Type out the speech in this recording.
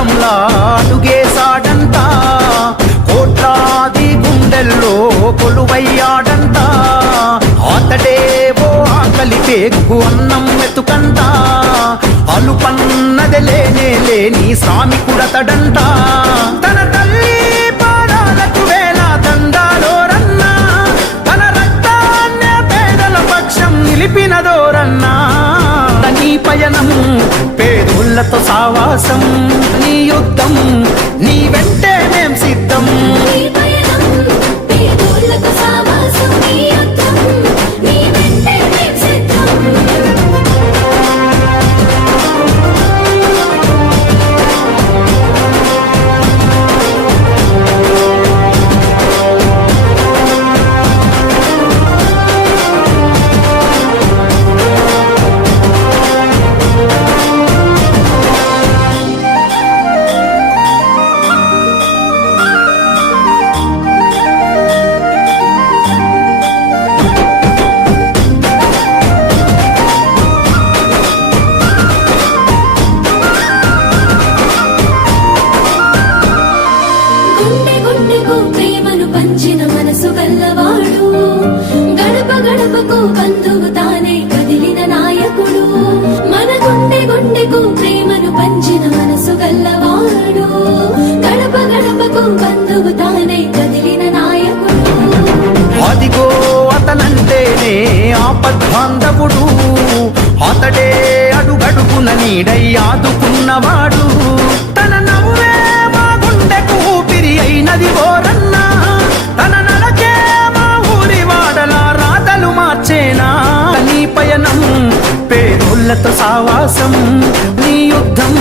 ఒక యుద్ధంలా అడుగేశాడంట కోట్లాది గుండెల్లో కొలువయ్యాడంట అతడే ఆకలి పేగు అన్నం మెతుకంట అలుపన్నది లేనే లేని శ్రామికుడతడంట తన తల్లి పాదాలకు వేల దండాలోరన్నా తన రక్తాన్నే పేదల పక్షం నిలిపినదోరన్నా నీ పేదోళ్ళతో సావాసం నీ యుద్ధం నీ వెంట గల్లవాడు గడప గడపకు బంధువు తానే కదిలిన నాయకుడు. మన గుండె గుండెకు ప్రేమను పంచిన మనసు గల్లవాడు. గడప గడపకు బంధువు తానే కదిలిన నాయకుడు. అదిగో అతనంటేనే ఆపద్బాంధవుడు. అతడే అడుగడుగున నీడై വെള്ളത്ത സാവാസം നീ യുദ്ധം